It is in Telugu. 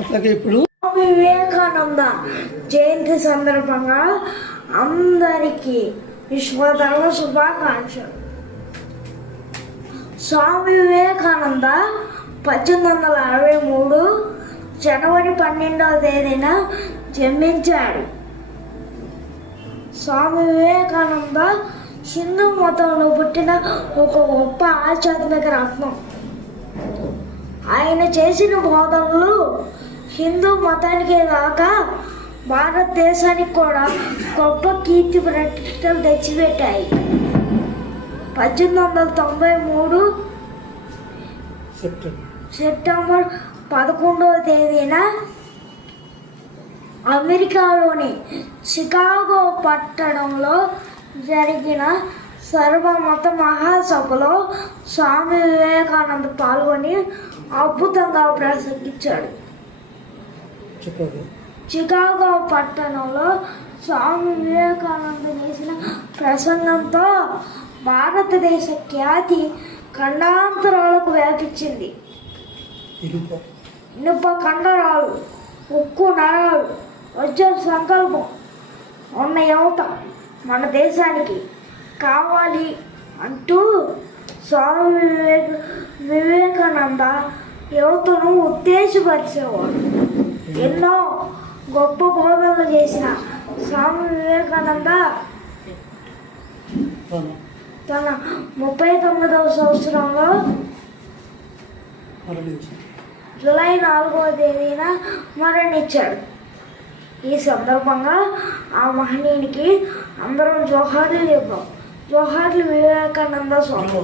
అట్లాగే ఇప్పుడు వివేకానంద జయంతి సందర్భంగా అందరికీ విశ్వధర్మ శుభాకాంక్షలు. స్వామి వివేకానంద 1863 జనవరి 12వ తేదీన జన్మించాడు. స్వామి వివేకానంద హిందూ మతంలో పుట్టిన ఒక గొప్ప ఆధ్యాత్మిక రత్నం. ఆయన చేసిన బోధనలు హిందూ మతానికే కాక భారతదేశానికి కూడా గొప్ప కీర్తి ప్రతిష్టలు తెచ్చిపెట్టాయి. 1893 సెప్టెంబర్ 11వ తేదీన అమెరికాలోని షికాగో పట్టణంలో జరిగిన సర్వమత మహాసభలో స్వామి వివేకానంద పాల్గొని అద్భుతంగా ప్రసంగించాడు. షికాగో పట్టణంలో స్వామి వివేకానంద చేసిన ప్రసంగంతో భారతదేశ ఖ్యాతి ఖండాంతరాలకు వ్యాపించింది. ఇనుప కండరాలు, ఉక్కు నరాలు, వజ్ర సంకల్పం ఉన్న యువత మన దేశానికి కావాలి అంటూ స్వామి వివేకానంద యువతను ఉద్దేశపరిచేవాడు. ఎన్నో గొప్ప బోధనలు చేసిన స్వామి వివేకానంద తన 39వ సంవత్సరంలో జూలై 4వ తేదీన మరణించాడు. ఈ సందర్భంగా ఆ మహనీయునికి అందరం జోహార్లు చెప్తాం. జోహార్లు వివేకానంద స్వామి.